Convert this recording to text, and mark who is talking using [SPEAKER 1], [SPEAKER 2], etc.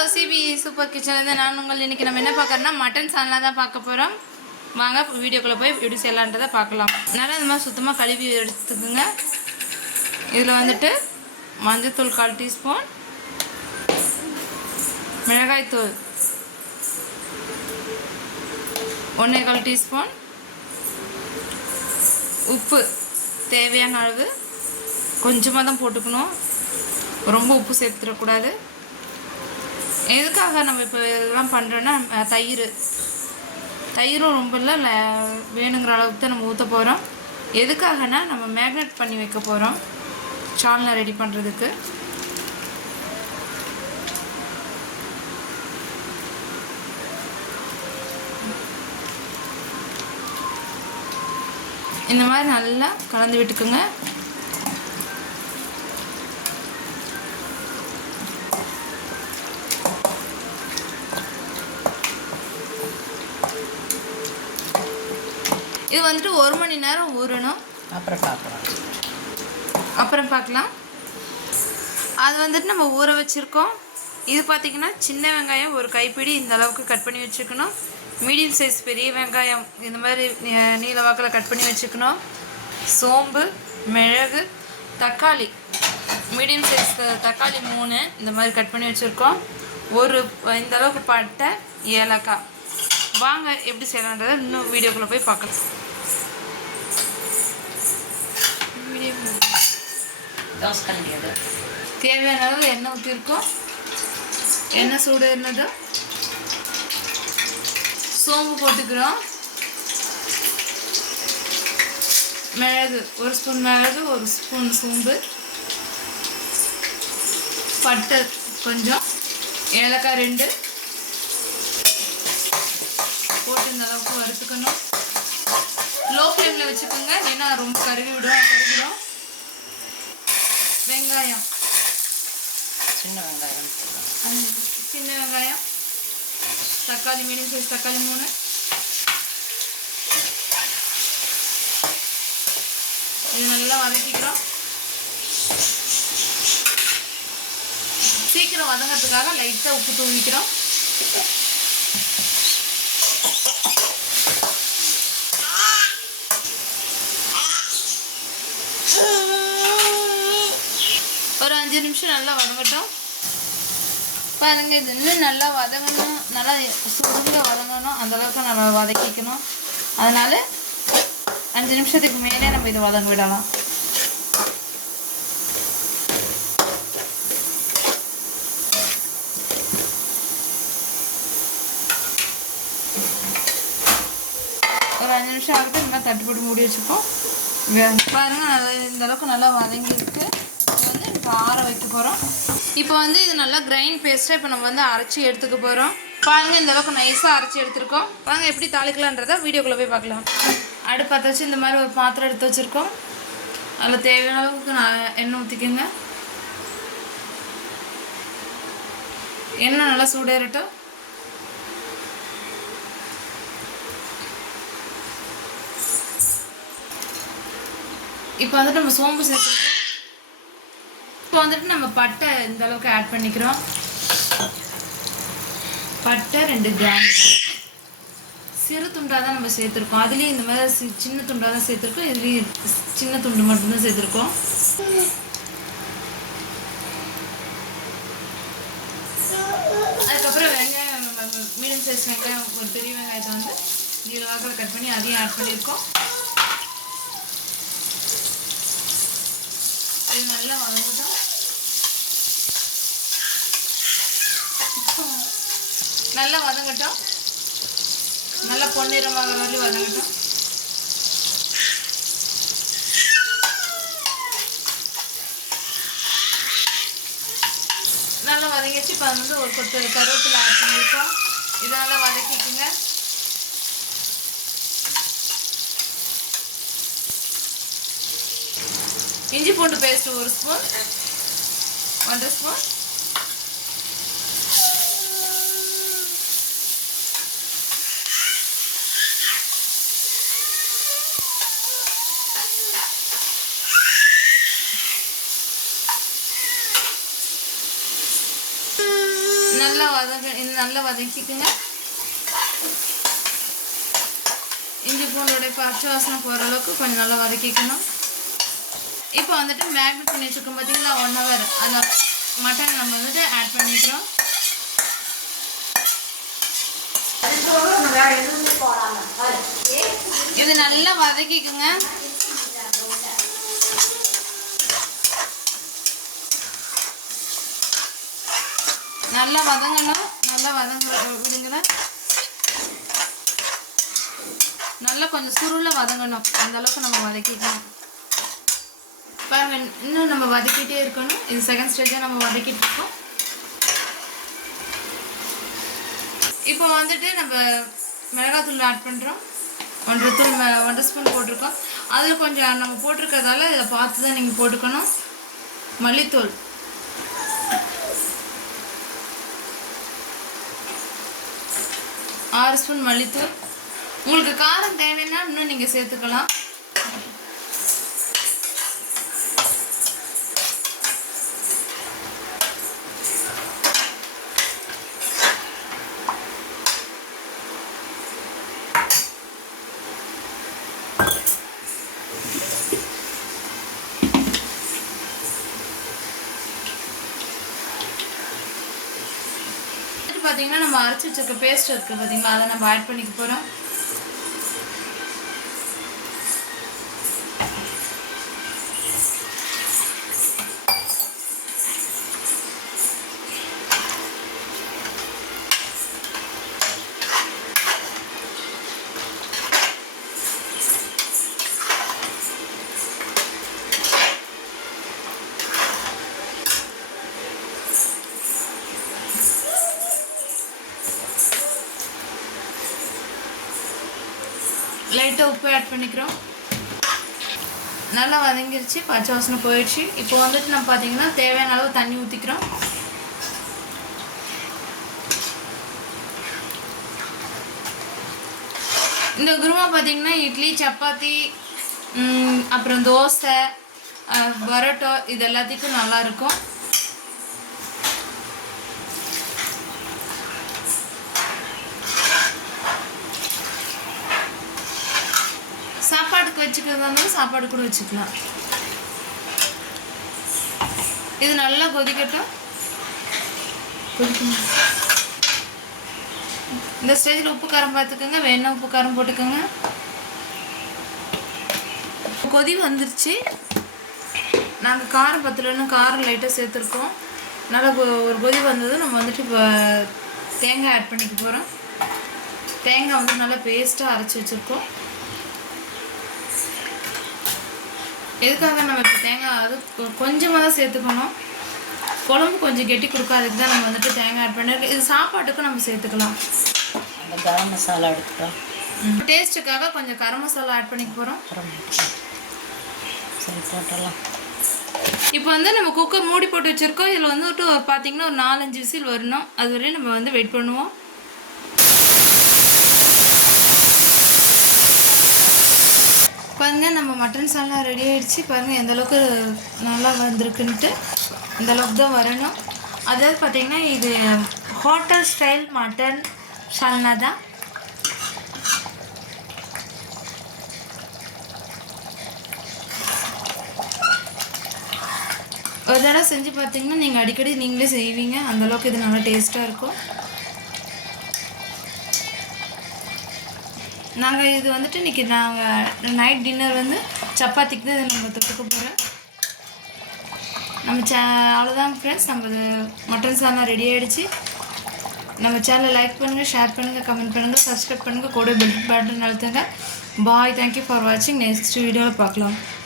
[SPEAKER 1] Hello CP super கிச்சன்லேருந்து நான் உங்கள் இன்றைக்கி நம்ம என்ன பார்க்குறோன்னா மட்டன் சால்னா தான் பார்க்க போகிறோம் வாங்க வீடியோக்குள்ளே போய் எப்படி செய்யலான்றதை பார்க்கலாம். நல்லா இந்த மாதிரி சுத்தமாக கழுவி எடுத்துக்கோங்க. இதில் வந்துட்டு மஞ்சத்தூள் கால் டீஸ்பூன் மிளகாய்த்தூள் ஒன்றே கால் டீஸ்பூன் உப்பு தேவையான அளவு. கொஞ்சமாக தான் போட்டுக்கணும். ரொம்ப உப்பு சேர்த்துடக்கூடாது. எதுக்காக நம்ம இப்போ இதெல்லாம் பண்ணுறோன்னா தயிர். தயிரும் ரொம்ப இல்லை வேணுங்கிற அளவுக்கு தான் நம்ம ஊற்ற போகிறோம் எதுக்காகனா நம்ம மேக்னெட் பண்ணி வைக்க போகிறோம் சால்னா ரெடி பண்ணுறதுக்கு இந்த மாதிரி நல்லா கலந்து விட்டுக்குங்க. இது வந்துட்டு ஒரு மணி நேரம் ஊறணும்.
[SPEAKER 2] அப்புறம் பார்க்கலாம்.
[SPEAKER 1] அப்புறம் பார்க்கலாம். அது வந்துட்டு நம்ம ஊற வச்சுருக்கோம். இது பார்த்திங்கன்னா சின்ன வெங்காயம் ஒரு கைப்பிடி இந்த அளவுக்கு கட் பண்ணி வச்சுக்கணும் மீடியம் சைஸ் பெரிய வெங்காயம் இந்த மாதிரி நீல வாக்கில் கட் பண்ணி வச்சுக்கணும் சோம்பு மிளகு தக்காளி. மீடியம் சைஸ் தக்காளி மூணு இந்த மாதிரி கட் பண்ணி வச்சுருக்கோம். ஒரு இந்த அளவுக்கு பட்டை ஏலக்காய். வாங்க எப்படி செய்யலான்றதை இன்னும் வீடியோக்குள்ளே போய் பார்க்கலாம். தோசை
[SPEAKER 2] தோசை கண்டியது
[SPEAKER 1] தேவையான அளவு எண்ணெய் ஊற்றிருக்கோம் எண்ணெய் சூடு என்னதோ? சோம்பு போட்டுக்கிறோம். மிளகு ஒரு ஸ்பூன் மிளகு ஒரு ஸ்பூன் சோம்பு. பட்டை கொஞ்சம் ஏலக்காய் ரெண்டு. போட்டு இந்த அளவுக்கு வறுத்துக்கணும். லோ ஃப்ளேமில் வச்சுக்கோங்க ஏன்னா ரொம்ப கருகி விடும் கருகிடும் வெங்காயம்.
[SPEAKER 2] சின்ன வெங்காயம்.
[SPEAKER 1] சின்ன வெங்காயம். தக்காளி மீடியம் சைஸ் தக்காளி மூணு. இது நல்லா வதக்கிக்கிறோம். சீக்கிரம் வதங்கிறதுக்காக லைட்டாக உப்பு தூவிக்கிறோம். ஒரு அஞ்சு நிமிஷம் நல்லா வதங்கட்டும். பாருங்க இது இன்னும் நல்லா வதங்கணும். நல்லா சுருங்க வதங்கணும். அந்த அளவுக்கு வதக்கிக்கணும். அதனால அஞ்சு நிமிஷத்துக்கு மேலே நம்ம இதை வதங்க விடலாம். ஒரு அஞ்சு நிமிஷம் ஆகிட்டு நல்லா தட்டுப்பட்டு மூடி வச்சுப்போம். பாருங்கள் பாருங்க நல்லா இந்த அளவுக்கு நல்லா வதங்கியிருக்கு. இதை இப்போ ஆற வைக்க போகிறோம் இப்போ வந்து இது நல்லா கிரைண்ட் பேஸ்ட்டாக இப்போ நம்ம வந்து அரைச்சி எடுத்துக்க போகிறோம் பாருங்க இந்த அளவுக்கு நைஸாக அரைச்சி எடுத்துருக்கோம். வாங்க எப்படி தாளிக்கலான்றதை வீடியோக்குள்ளே போய் பார்க்கலாம். அடுப்பு பற்ற வச்சு இந்த மாதிரி ஒரு பாத்திரம் எடுத்து வச்சுருக்கோம். அதில் தேவையான அளவுக்கு நான் எண்ணெய் ஊற்றிக்கோங்க எண்ணெய் நல்லா சூடேறட்டும். இப்போ வந்துட்டு நம்ம சோம்பு சேர்த்து இப்போ வந்துட்டு நம்ம பட்டை இந்த அளவுக்கு ஆட் பண்ணிக்கிறோம். பட்டை ரெண்டு கிராம் சிறு துண்டாக தான் நம்ம சேர்த்துருக்கோம். அதுலேயும் இந்த மாதிரி சி- சின்ன துண்டாக தான் சேர்த்துருக்கோம். இதுலேயும் சின்ன துண்டு மட்டும்தான் சேர்த்துருக்கோம். அதுக்கப்புறம் வெங்காயம் மீடியம் சைஸ் வெங்காயம் ஒரு பெரிய வெங்காயத்தை வந்து நீளவாக்கில் கட் பண்ணி அதையும் ஆட் பண்ணியிருக்கோம். இது நல்லா வளர்ந்து நல்லா வதங்கட்டும். நல்லா பொன்னிறமாகிற வரையும் வதங்கட்டும். நல்லா வதங்கிச்சு இப்போ வந்து ஒரு கொத்து கருவேப்பிலை ஆட் பண்ணியிருக்கோம். இதை நல்லா வதக்கிக்குங்க. இஞ்சி பூண்டு பேஸ்ட் ஒரு ஸ்பூன். ஒன்றரை ஸ்பூன். நல்லா வதங்க இது நல்லா வதக்கிக்குங்க. இஞ்சி பூண்டோடைய பச்சை வாசனை போகிற அளவுக்கு கொஞ்சம் நல்லா வதக்கிக்கணும். இப்போ வந்துட்டு மேக்னெட் பண்ணி வச்சுருக்கோம் பார்த்தீங்களா ஒன் ஹவர் அதில் மட்டன் நம்ம வந்துட்டு ஆட் பண்ணிக்கிறோம். இது நல்லா வதக்கிக்குங்க. நல்லா வதங்கணும். நல்லா வதங்க விடுங்க நல்லா கொஞ்சம் சுருளை வதங்கணும். அந்த அளவுக்கு நம்ம வதக்கிக்கணும். பாருங்க இன்னும் நம்ம வதக்கிட்டே இருக்கணும். இது செகண்ட் ஸ்டேஜாக நம்ம வதக்கிட்டு இருக்கோம். இப்போ வந்துட்டு நம்ம மிளகாத்தூள் ஆட் பண்ணுறோம் ஒன்றரை தூள் ஒன்றரை ஸ்பூன் போட்டிருக்கோம். அதில் கொஞ்சம் நம்ம போட்டிருக்கிறதால இதை பார்த்து தான் நீங்கள் போட்டுக்கணும். மல்லித்தூள். ஆறு ஸ்பூன் மல்லித்தூள் உங்களுக்கு காரம் தேவைன்னா இன்னும் நீங்கள் சேர்த்துக்கலாம். பார்த்தீங்கன்னா நம்ம அரைச்சி வச்சிருக்க பேஸ்ட் இருக்குது பார்த்தீங்களா அதை நம்ம ஆட் பண்ணிக்க போகிறோம் லைட்டாக உப்பு ஆட் பண்ணிக்கிறோம். நல்லா வதங்கிருச்சு பச்சை வாசனை போயிடுச்சு. இப்போ வந்துட்டு நம்ம பார்த்தீங்கன்னா தேவையான அளவு தண்ணி ஊற்றிக்கிறோம் இந்த குருமா பார்த்தீங்கன்னா இட்லி சப்பாத்தி அப்புறம் தோசை பரோட்டோ பரோட்டா இது எல்லாத்துக்கும் நல்லாயிருக்கும் சாப்பாடுக்கு வச்சுக்கிறதா இருந்தாலும் சாப்பாடு கூட வச்சுக்கலாம். இது நல்லா கொதிக்கட்டும். கொதிக்கணும். இந்த ஸ்டேஜில் உப்பு காரம் பார்த்துக்கோங்க வேணா உப்பு காரம் போட்டுக்கோங்க. கொதி வந்துருச்சு. நாங்கள் காரம் பத்தலன்னு காரம் லைட்டாக சேர்த்துருக்கோம். நல்லா ஒரு கொதி வந்தது நம்ம வந்துட்டு இப்போ தேங்காய் ஆட் பண்ணிக்க போகிறோம் தேங்காய் வந்து நல்லா பேஸ்ட்டாக அரைச்சி வச்சுருக்கோம். எதுக்காக நம்ம இப்போ தேங்காய் அது கொஞ்சமாக தான் சேர்த்துக்கணும். குழம்பு கொஞ்சம் கெட்டி கொடுக்கும் அதுக்கு தான் நம்ம வந்துட்டு தேங்காய் ஆட் பண்ணிருக்கோம் இது சாப்பாட்டுக்கும் நம்ம சேர்த்துக்கலாம்.
[SPEAKER 2] அந்த கரம் மசாலா எடுத்துட்டோம்
[SPEAKER 1] டேஸ்ட்டுக்காக கொஞ்சம் கரம் மசாலா ஆட் பண்ணிக்க போகிறோம்
[SPEAKER 2] எடுத்துக்கலாம். சரி போட்டுடலாம்.
[SPEAKER 1] இப்போ வந்து நம்ம குக்கர் மூடி போட்டு வச்சுருக்கோம். இதில் வந்துட்டு ஒரு பார்த்தீங்கன்னா ஒரு நாலஞ்சு விசில் வரணும். அது வரையும் நம்ம வந்து வெயிட் பண்ணுவோம். பாருங்க நம்ம மட்டன் சால்னா ரெடி ஆகிடுச்சு பாருங்கள் எந்தளவுக்கு நல்லா வந்திருக்குன்ட்டு இந்தளவுக்கு தான் வரணும். அதாவது பார்த்தீங்கன்னா இது ஹோட்டல் ஸ்டைல் மட்டன் சால்னா தான். ஒரு தடவை செஞ்சு பார்த்தீங்கன்னா நீங்கள் அடிக்கடி நீங்களே செய்வீங்க. அந்த அளவுக்கு இது நல்லா டேஸ்ட்டாக இருக்கும். நாங்கள் இது வந்துட்டு இன்றைக்கி நாங்கள் நைட் டின்னர் வந்து சப்பாத்திக்கு தான் இதை நம்ம தொட்டுக்க போகிறோம் நம்ம சே அவ்வளோதான் ஃப்ரெண்ட்ஸ் நம்ம மட்டன் சாதம் ரெடி ஆகிடுச்சு நம்ம சேனலை லைக் பண்ணுங்கள் ஷேர் பண்ணுங்கள் கமெண்ட் பண்ணுங்கள் சப்ஸ்கிரைப் பண்ணுங்கள் கூட பெல் பட்டன் அழுத்துங்க. பாய் தேங்க்யூ ஃபார் வாட்சிங் நெக்ஸ்ட் வீடியோவில் பார்க்கலாம்.